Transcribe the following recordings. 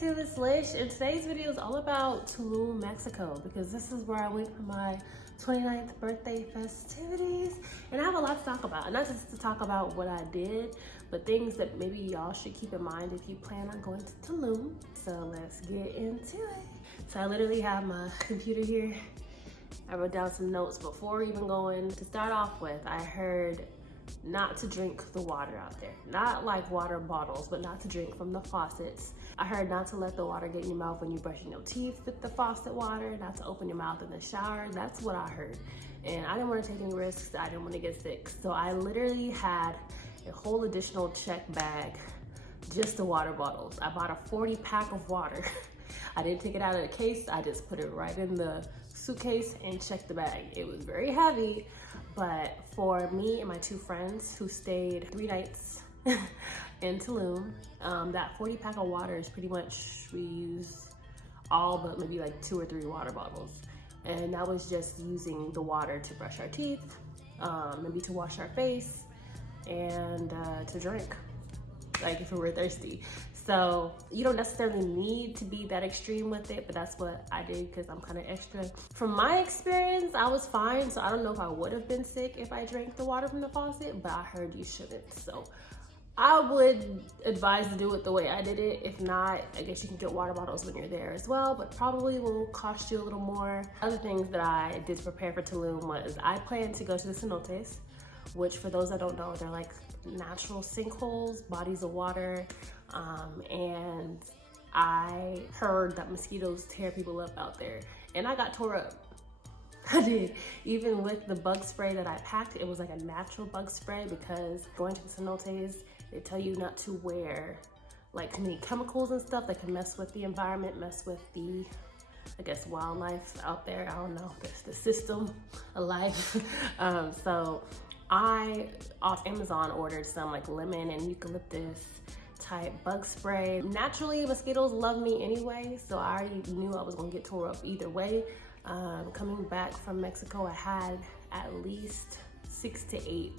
YouTube, it's Lish, and today's video is all about Tulum, Mexico, because this is where I went for my 29th birthday festivities, and I have a lot to talk about. And not just to talk about what I did, but things that maybe y'all should keep in mind if you plan on going to Tulum. So let's get into it. So I literally have my computer here. I wrote down some notes before even going. To start off with, I heard not to drink the water out there. Not like water bottles, but not to drink from the faucets. I heard not to let the water get in your mouth when you're brushing your teeth with the faucet water, not to open your mouth in the shower. That's what I heard. And I didn't want to take any risks. I didn't want to get sick. So I literally had a whole additional check bag, just the water bottles. I bought a 40 pack of water. I didn't take it out of the case. I just put it right in the suitcase and checked the bag. It was very heavy, but for me and my two friends who stayed 3 nights in Tulum, that 40 pack of water is pretty much, we used all but maybe like 2 or 3 water bottles. And that was just using the water to brush our teeth, maybe to wash our face, and to drink, like if we were thirsty. So you don't necessarily need to be that extreme with it, but that's what I did because I'm kind of extra. From my experience, I was fine. So I don't know if I would have been sick if I drank the water from the faucet, but I heard you shouldn't. So I would advise to do it the way I did it. If not, I guess you can get water bottles when you're there as well, but probably will cost you a little more. Other things that I did to prepare for Tulum was I planned to go to the Cenotes, which for those that don't know, they're like natural sinkholes, bodies of water. And I heard that mosquitoes tear people up out there, and I got tore up. I did. Even with the bug spray that I packed, it was like a natural bug spray, because going to the cenotes, they tell you not to wear like too many chemicals and stuff that can mess with the environment, mess with the, I guess, wildlife out there. I don't know, the system of life. So I, off Amazon, ordered some like lemon and eucalyptus type bug spray. Naturally, mosquitoes love me anyway, so I already knew I was gonna get tore up either way. Coming back from Mexico, I had at least 6 to 8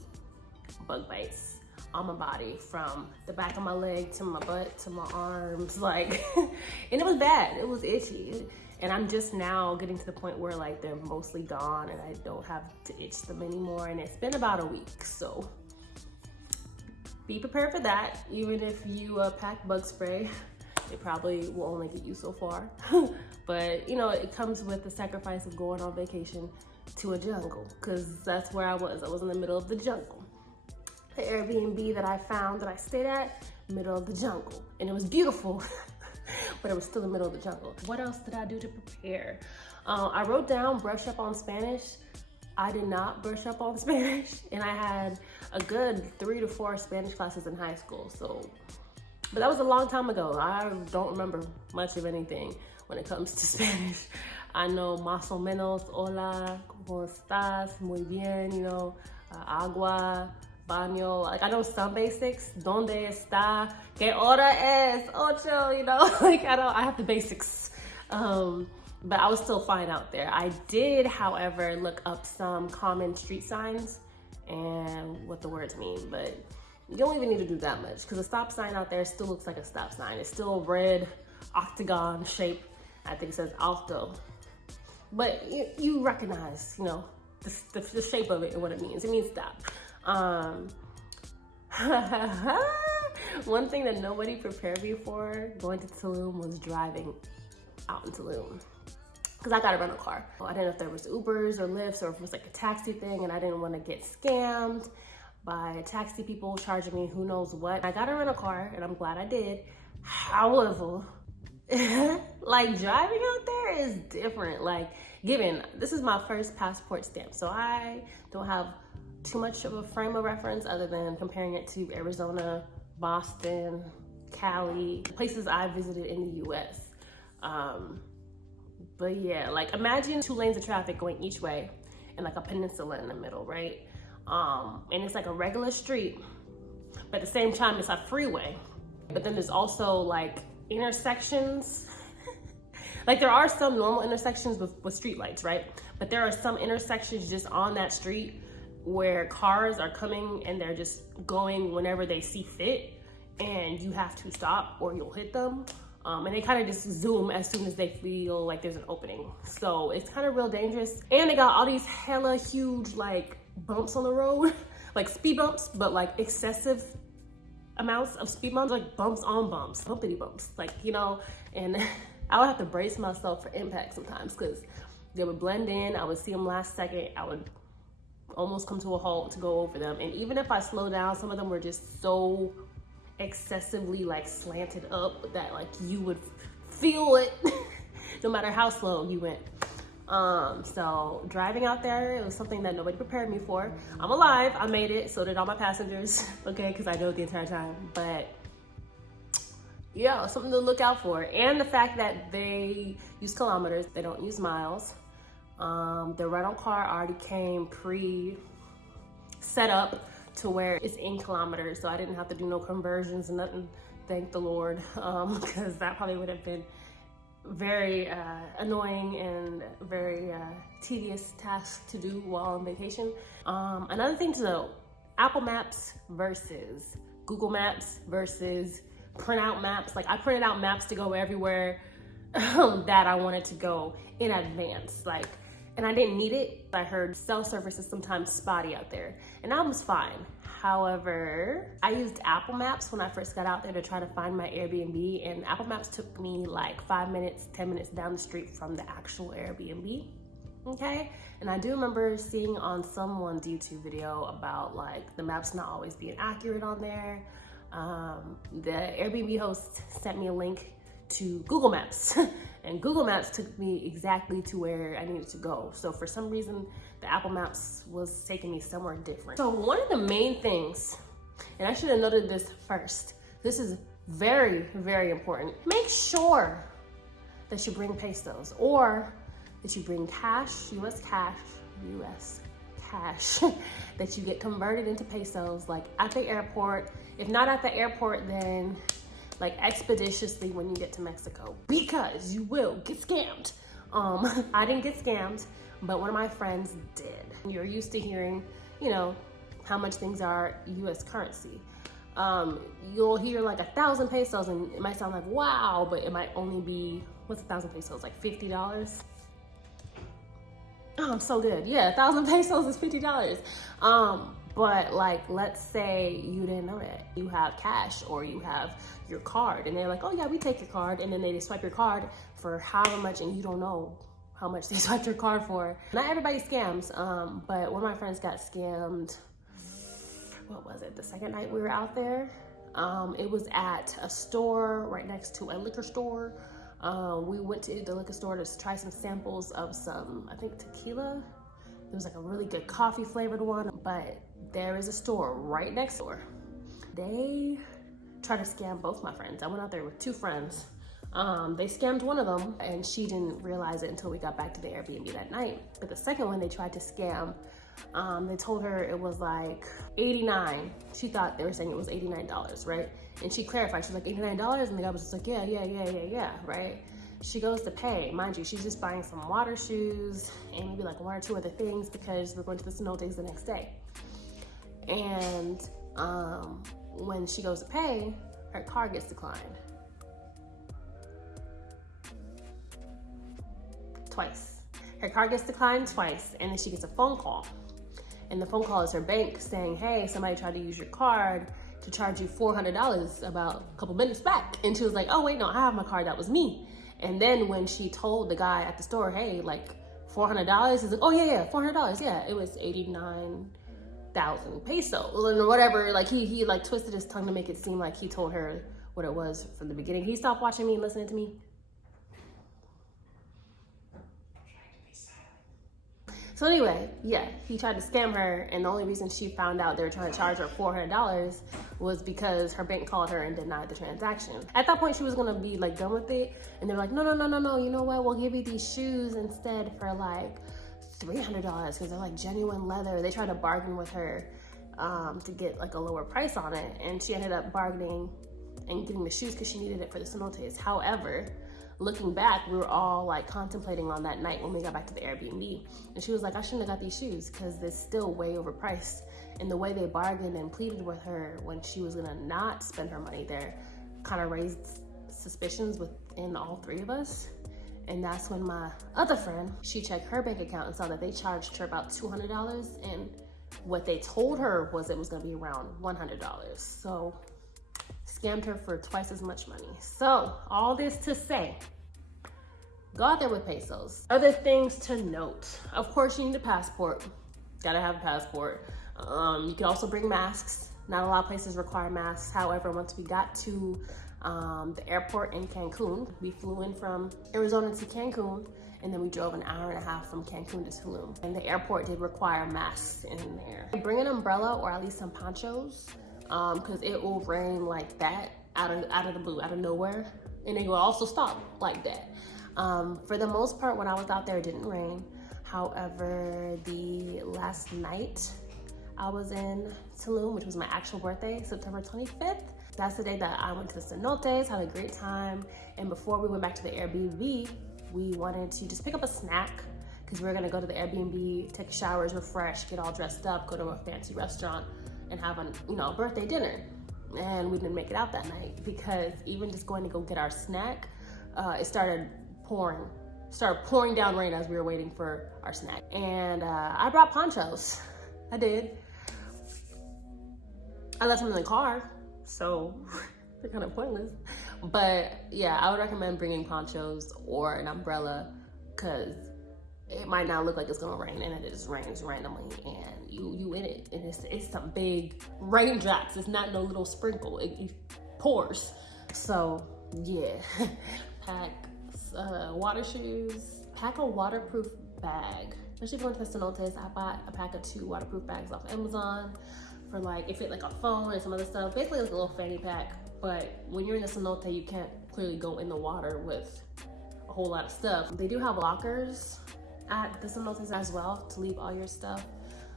bug bites on my body, from the back of my leg to my butt to my arms, like, and it was bad. It was itchy. And I'm just now getting to the point where like they're mostly gone and I don't have to itch them anymore. And it's been about a week, so be prepared for that. Even if you pack bug spray, it probably will only get you so far. But you know, it comes with the sacrifice of going on vacation to a jungle, because that's where I was. I was in the middle of the jungle. The Airbnb that I found that I stayed at, middle of the jungle, and it was beautiful. But it was still the middle of the jungle. What else did I do to prepare? I wrote down brush up on Spanish. I did not brush up on Spanish, and I had a good 3 to 4 Spanish classes in high school. So, but that was a long time ago. I don't remember much of anything when it comes to Spanish. I know más o menos, hola, ¿cómo estás? Muy bien, you know, agua, baño. Like, I know some basics. ¿Dónde está? ¿Qué hora es? Ocho, you know, like I have the basics. But I was still fine out there. I did, however, look up some common street signs and what the words mean, but you don't even need to do that much, because a stop sign out there still looks like a stop sign. It's still a red octagon shape. I think it says alto. But you recognize, you know, the shape of it and what it means. It means stop. One thing that nobody prepared me for going to Tulum was driving out in Tulum, because I got to rent a car. I didn't know if there was Ubers or Lyfts, or if it was like a taxi thing, and I didn't want to get scammed by taxi people charging me who knows what. I got to rent a car, and I'm glad I did. However, like, driving out there is different. Like, given this is my first passport stamp, so I don't have too much of a frame of reference other than comparing it to Arizona, Boston, Cali, places I visited in the US. But yeah, like, imagine 2 lanes of traffic going each way and like a peninsula in the middle, right? And it's like a regular street, but at the same time it's a freeway. But then there's also like intersections. Like, there are some normal intersections with street lights, right? But there are some intersections just on that street where cars are coming and they're just going whenever they see fit, and you have to stop or you'll hit them. And they kind of just zoom as soon as they feel like there's an opening. So it's kind of real dangerous. And they got all these hella huge like bumps on the road, like speed bumps, but like excessive amounts of speed bumps, like bumps on bumps, bumpity bumps, like, you know, and I would have to brace myself for impact sometimes because they would blend in. I would see them last second. I would almost come to a halt to go over them. And even if I slow down, some of them were just so excessively like slanted up that like you would feel it no matter how slow you went. So driving out there, it was something that nobody prepared me for. I'm alive, I made it, so did all my passengers, okay, because I drove the entire time. But yeah, something to look out for. And the fact that they use kilometers, they don't use miles. The rental car already came pre-set up to where it's in kilometers, so I didn't have to do no conversions and nothing, thank the Lord, because that probably would have been very annoying and very tedious task to do while on vacation. Another thing to know, Apple Maps versus Google Maps versus printout maps. Like I printed out maps to go everywhere that I wanted to go in advance, like, and I didn't need it. I heard cell service is sometimes spotty out there, and that was fine. However, I used Apple Maps when I first got out there to try to find my Airbnb, and Apple Maps took me like 5 minutes, 10 minutes down the street from the actual Airbnb, okay? And I do remember seeing on someone's YouTube video about like the maps not always being accurate on there. The Airbnb host sent me a link to Google Maps and Google Maps took me exactly to where I needed to go. So for some reason, the Apple Maps was taking me somewhere different. So one of the main things, and I should have noted this first, this is very, very important. Make sure that you bring pesos or that you bring cash, US cash, that you get converted into pesos like at the airport. If not at the airport, then like expeditiously when you get to Mexico, because you will get scammed. I didn't get scammed, but one of my friends did. You're used to hearing, you know, how much things are US currency. You'll hear like 1,000 pesos and it might sound like, wow, but it might only be, what's 1,000 pesos, like $50? Oh, I'm so good. Yeah, 1,000 pesos is $50. But like, let's say you didn't know that. You have cash or you have your card and they're like, oh yeah, we take your card. And then they just swipe your card for however much and you don't know how much they swiped your card for. Not everybody scams, but one of my friends got scammed, what was it, the second night we were out there? It was at a store right next to a liquor store. We went to the liquor store to try some samples of some, I think tequila. It was like a really good coffee flavored one, but there is a store right next door. They tried to scam both my friends. I went out there with two friends. They scammed one of them and she didn't realize it until we got back to the Airbnb that night. But the second one they tried to scam, they told her it was like $89. She thought they were saying it was $89, right? And she clarified, she's like, $89? And the guy was just like, yeah, right? She goes to pay. Mind you, she's just buying some water shoes and maybe like one or two other things because we're going to the Cenotes the next day. And when she goes to pay, her card gets declined. Twice. Her card gets declined twice, and then she gets a phone call. And the phone call is her bank saying, hey, somebody tried to use your card to charge you $400 about a couple minutes back. And she was like, oh wait, no, I have my card, that was me. And then when she told the guy at the store, hey, like $400, he's like, oh yeah, $400, yeah. It was 89,000 pesos or whatever. Like he like twisted his tongue to make it seem like he told her what it was from the beginning. He stopped watching me and listening to me. So anyway, yeah, he tried to scam her, and the only reason she found out they were trying to charge her $400 was because her bank called her and denied the transaction. At that point, she was gonna be like done with it, and they're like, no, you know what, we'll give you these shoes instead for like $300 because they're like genuine leather. They tried to bargain with her to get like a lower price on it, and she ended up bargaining and getting the shoes because she needed it for the cenotes. However, looking back, we were all like contemplating on that night when we got back to the Airbnb. And she was like, I shouldn't have got these shoes because they're still way overpriced. And the way they bargained and pleaded with her when she was gonna not spend her money there kind of raised suspicions within all three of us. And that's when my other friend, she checked her bank account and saw that they charged her about $200. And what they told her was it was gonna be around $100. So scammed her for twice as much money. So all this to say, go out there with pesos. Other things to note. Of course, you need a passport. Gotta have a passport. You can also bring masks. Not a lot of places require masks. However, once we got to the airport in Cancun, we flew in from Arizona to Cancun, and then we drove an hour and a half from Cancun to Tulum. And the airport did require masks in there. Bring an umbrella or at least some ponchos, because it will rain like that out of the blue, out of nowhere, and it will also stop like that. For the most part, when I was out there, it didn't rain. However, the last night I was in Tulum, which was my actual birthday, September 25th. That's the day that I went to the Cenotes, had a great time. And before we went back to the Airbnb, we wanted to just pick up a snack because we were gonna go to the Airbnb, take showers, refresh, get all dressed up, go to a fancy restaurant and have a birthday dinner. And we didn't make it out that night because even just going to go get our snack, it started pouring down rain as we were waiting for our snack. And I brought ponchos. I did. I left them in the car, so they're kind of pointless. But yeah, I would recommend bringing ponchos or an umbrella because it might not look like it's gonna rain and it just rains randomly and you in it. And it's some big raindrops. It's not no little sprinkle, it pours. So yeah, pack water shoes, pack a waterproof bag. Especially going to the Cenotes, I bought a pack of 2 waterproof bags off Amazon for like, it fit like a phone and some other stuff. Basically like a little fanny pack. But when you're in the cenote, you can't clearly go in the water with a whole lot of stuff. They do have lockers at the cenotes as well to leave all your stuff.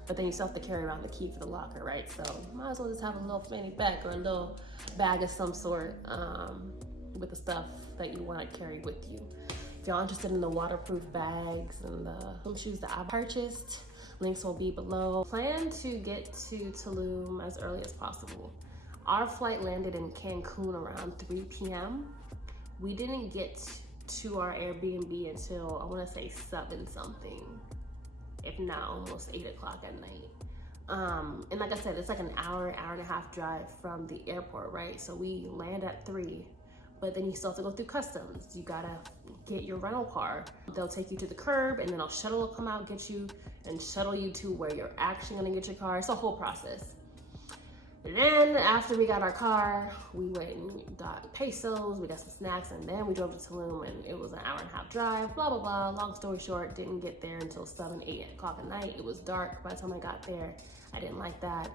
But then you still have to carry around the key for the locker, right? So you might as well just have a little fanny pack or a little bag of some sort with the stuff that you want to carry with you. If y'all interested in the waterproof bags and some shoes that I purchased, links will be below. Plan to get to Tulum as early as possible. Our flight landed in Cancun around 3 p.m. We didn't get to our Airbnb until, I want to say 7 something, if not almost 8 o'clock at night. And like I said, it's like an hour and a half drive from the airport, right? So we land at 3. But then you still have to go through customs. You gotta get your rental car. They'll take you to the curb and then a shuttle will come out, get you, and shuttle you to where you're actually gonna get your car. It's a whole process. And then after we got our car, we went and got pesos, we got some snacks, and then we drove to Tulum and it was an hour and a half drive, blah, blah, blah. Long story short, didn't get there until 7, 8 o'clock at night. It was dark by the time I got there. I didn't like that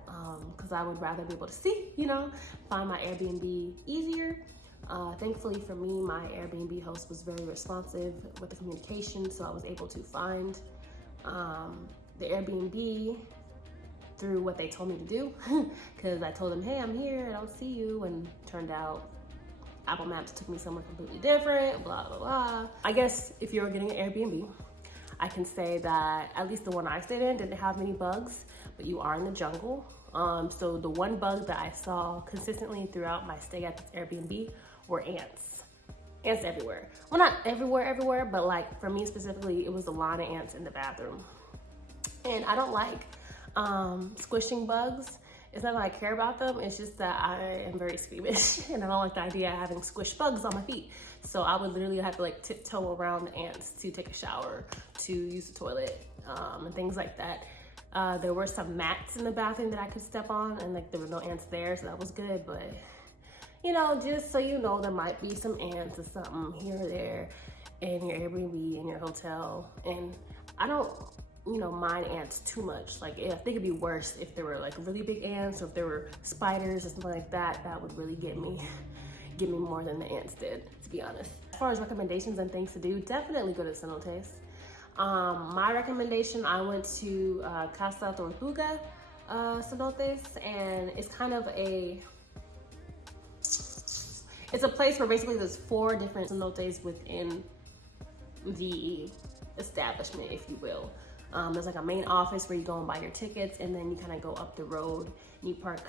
because I would rather be able to see, find my Airbnb easier. Thankfully for me, my Airbnb host was very responsive with the communication, so I was able to find the Airbnb through what they told me to do, because I told them, hey, I'm here, I don't see you, and turned out Apple Maps took me somewhere completely different, blah, blah, blah. I guess if you're getting an Airbnb, I can say that at least the one I stayed in didn't have many bugs, but you are in the jungle. So the one bug that I saw consistently throughout my stay at this Airbnb were ants. Ants everywhere. Well, not everywhere, but like for me specifically, it was a line of ants in the bathroom. And I don't like squishing bugs. It's not that I care about them, it's just that I am very squeamish and I don't like the idea of having squished bugs on my feet. So I would literally have to like tiptoe around the ants to take a shower, to use the toilet, and things like that. There were some mats in the bathroom that I could step on and like there were no ants there, so that was good. But just so you know, there might be some ants or something here or there in your Airbnb, in your hotel. And I don't mind ants too much. Like I think it'd be worse if there were like really big ants or if there were spiders or something like that. That would really get me more than the ants did, to be honest. As far as recommendations and things to do, definitely go to Cenotes. My recommendation, I went to Casa Tortuga Cenotes, and it's kind of it's a place where basically there's 4 different cenotes within the establishment, if you will. There's like a main office where you go and buy your tickets, and then you kind of go up the road and you park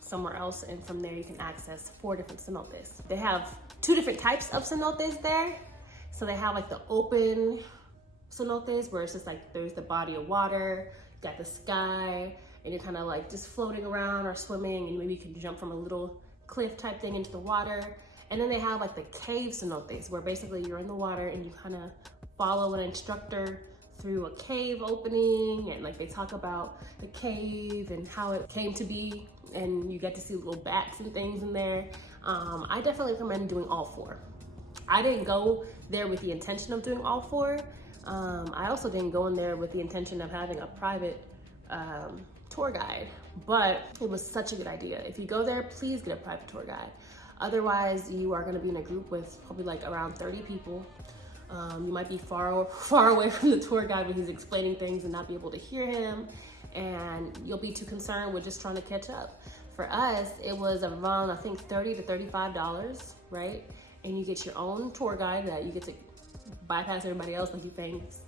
somewhere else, and from there you can access 4 different cenotes. They have two different types of cenotes there. So they have like the open cenotes where it's just like there's the body of water, you got the sky, and you're kind of like just floating around or swimming, and maybe you can jump from a little cliff type thing into the water. And then they have like the cave cenotes where basically you're in the water and you kind of follow an instructor through a cave opening, and like they talk about the cave and how it came to be, and you get to see little bats and things in there. I definitely recommend doing all four. I didn't go there with the intention of doing all four. I also didn't go in there with the intention of having a private tour guide, but it was such a good idea. If you go there, please get a private tour guide. Otherwise, you are gonna be in a group with probably like around 30 people. You might be far away from the tour guide when he's explaining things and not be able to hear him, and you'll be too concerned with just trying to catch up. For us, it was around, I think, $30 to $35, right? And you get your own tour guide that you get to bypass everybody else like you're famous.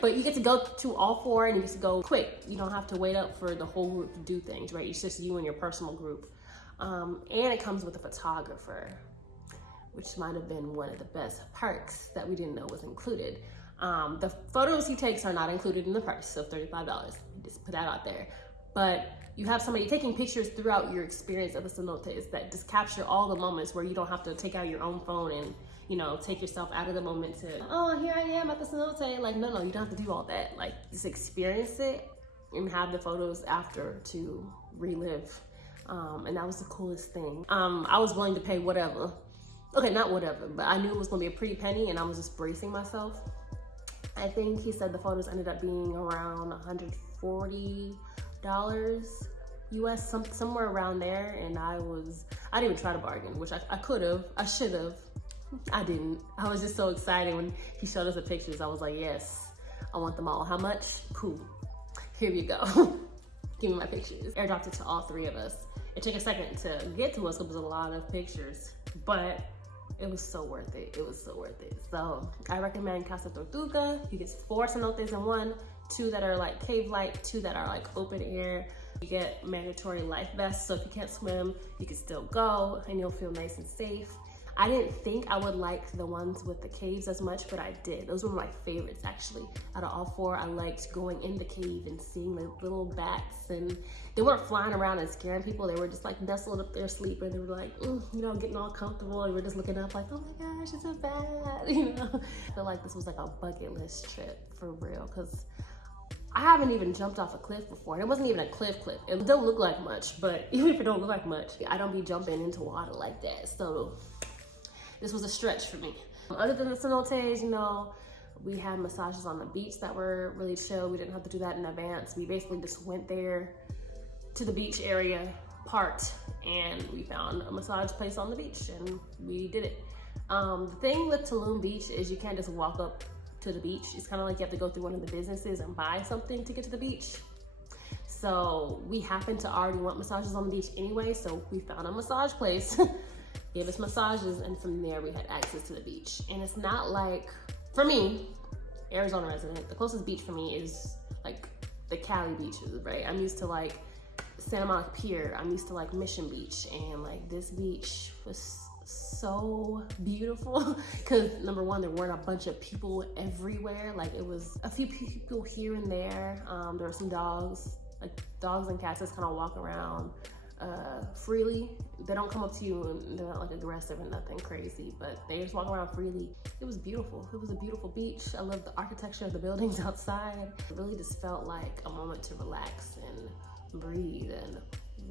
But you get to go to all four, and you get to go quick. You don't have to wait up for the whole group to do things, right? It's just you and your personal group. And it comes with a photographer, which might have been one of the best perks that we didn't know was included. The photos he takes are not included in the price of $35. Just put that out there. But you have somebody taking pictures throughout your experience of the cenotes that just capture all the moments where you don't have to take out your own phone and, you know, take yourself out of the moment to, oh, here I am at the cenote. Like, no, you don't have to do all that. Like, just experience it and have the photos after to relive. And that was the coolest thing. I was willing to pay whatever. Okay, not whatever, but I knew it was gonna be a pretty penny, and I was just bracing myself. I think he said the photos ended up being around $140 US, somewhere around there, and I didn't even try to bargain, which I could have, I should have. I didn't. I was just so excited when he showed us the pictures. I was like, yes, I want them all. How much? Cool. Here you go. Give me my pictures. Airdropped it to all three of us. It took a second to get to us. It was a lot of pictures, but it was so worth it. It was so worth it. So I recommend Casa Tortuga. You get 4 cenotes in one, 2 that are like cave-like, 2 that are like open air. You get mandatory life vests, so if you can't swim, you can still go and you'll feel nice and safe. I didn't think I would like the ones with the caves as much, but I did. Those were my favorites, actually. Out of all 4, I liked going in the cave and seeing the little bats, and they weren't flying around and scaring people. They were just like nestled up there sleeping. They were like, you know, getting all comfortable, and we're just looking up like, oh my gosh, it's a bat, you know? I feel like this was like a bucket list trip for real, because I haven't even jumped off a cliff before. And it wasn't even a cliff. It don't look like much, but even if it don't look like much, I don't be jumping into water like that. So this was a stretch for me. Other than the cenotes, you know, we had massages on the beach that were really chill. We didn't have to do that in advance. We basically just went there to the beach area, parked, and we found a massage place on the beach, and we did it. The thing with Tulum Beach is you can't just walk up to the beach. It's kind of like you have to go through one of the businesses and buy something to get to the beach. So we happened to already want massages on the beach anyway, so we found a massage place. Gave us massages, and from there we had access to the beach. And it's not like, for me, Arizona resident, the closest beach for me is like the Cali beaches, right? I'm used to like Santa Monica Pier, I'm used to like Mission Beach, and like this beach was so beautiful because number one, there weren't a bunch of people everywhere. Like it was a few people here and there. There were some dogs, like dogs and cats just kind of walk around freely. They don't come up to you and they're not like aggressive and nothing crazy, but they just walk around freely. It was beautiful. It was a beautiful beach. I love the architecture of the buildings outside. It really just felt like a moment to relax and breathe and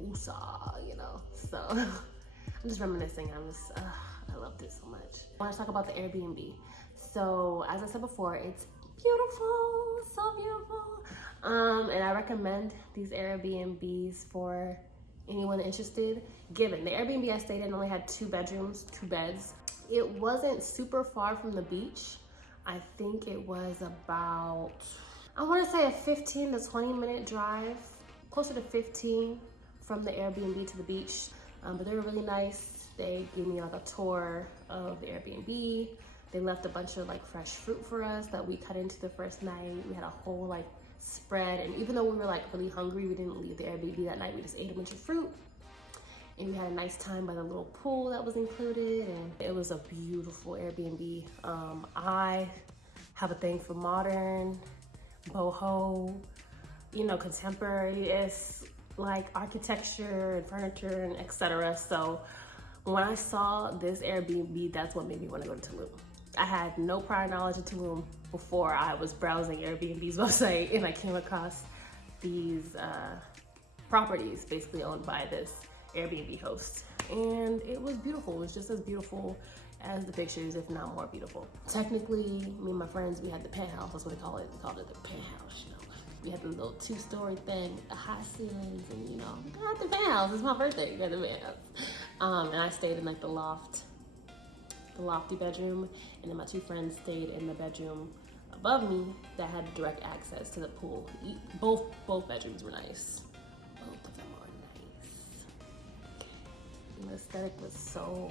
woosah, you know. So I'm just reminiscing. I loved it so much. I want to talk about the Airbnb. So as I said before, it's beautiful, so beautiful. And I recommend these Airbnbs for anyone interested. Given the Airbnb I stayed in only had 2 bedrooms, 2 beds. It wasn't super far from the beach. I think it was about, I want to say a 15 to 20 minute drive, closer to 15 from the Airbnb to the beach. But they were really nice. They gave me like a tour of the Airbnb. They left a bunch of like fresh fruit for us that we cut into the first night. We had a whole like spread, and even though we were like really hungry, we didn't leave the Airbnb that night. We just ate a bunch of fruit, and we had a nice time by the little pool that was included, and it was a beautiful Airbnb. I have a thing for modern, boho, you know, contemporary-esque like architecture and furniture and etc. So when I saw this Airbnb, that's what made me want to go to Tulum. I had no prior knowledge of Tulum before I was browsing Airbnb's website, and I came across these properties basically owned by this Airbnb host. And it was beautiful. It was just as beautiful as the pictures, if not more beautiful. Technically, me and my friends, we had the penthouse. That's what they call it. They called it the penthouse, you know. We had the little 2-story thing with the high ceilings, and you know, I had the penthouse. It's my birthday. We had the penthouse. And I stayed in like the lofty bedroom, and then my 2 friends stayed in the bedroom above me that had direct access to the pool. Both bedrooms were nice. Both of them are nice. And the aesthetic was so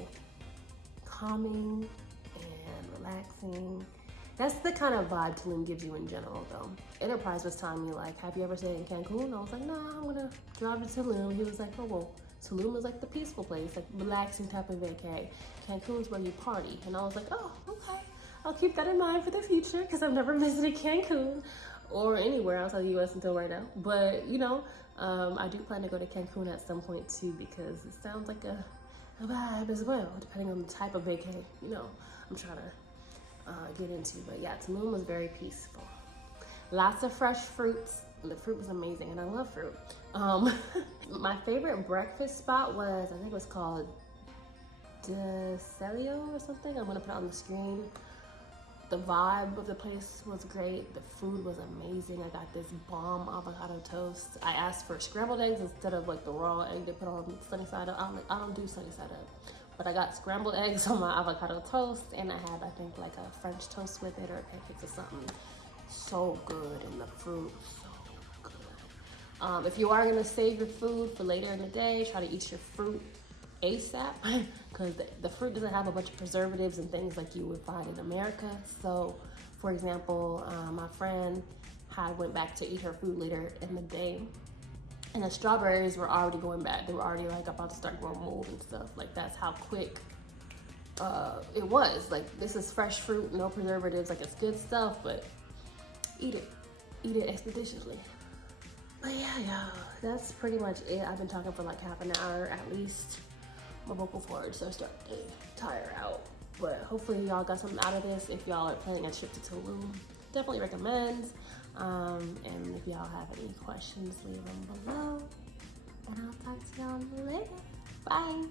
calming and relaxing. That's the kind of vibe Tulum gives you in general though. Enterprise was telling me like, have you ever stayed in Cancun? I was like, nah, I'm gonna drive to Tulum. He was like, oh well, Tulum is like the peaceful place, like relaxing type of vacay. Cancun's where you party. And I was like, oh, okay. I'll keep that in mind for the future because I've never visited Cancun or anywhere outside the US until right now. But you know, I do plan to go to Cancun at some point too because it sounds like a vibe as well, depending on the type of vacay, you know, I'm trying to get into. But yeah, Tulum was very peaceful. Lots of fresh fruits. The fruit was amazing, and I love fruit. My favorite breakfast spot was, I think it was called De Celio or something. I'm gonna put it on the screen. The vibe of the place was great. The food was amazing. I got this BOMB avocado toast. I asked for scrambled eggs instead of like the raw egg they put on sunny side up. I don't do sunny side up. But I got scrambled eggs on my avocado toast, and I had, I think, like a French toast with it or pancakes or something. So good, and the fruit, so good. If you are gonna save your food for later in the day, try to eat your fruit ASAP, because the fruit doesn't have a bunch of preservatives and things like you would find in America. So, for example, my friend went back to eat her food later in the day, and the strawberries were already going bad. They were already like about to start growing mold and stuff. Like that's how quick it was. Like this is fresh fruit, no preservatives. Like it's good stuff, but eat it expeditiously. But yeah, y'all, that's pretty much it. I've been talking for like half an hour at least. My vocal cords are starting to tire out, but hopefully y'all got something out of this. If y'all are planning a trip to Tulum, definitely recommend. And if y'all have any questions, leave them below, and I'll talk to y'all later. Bye.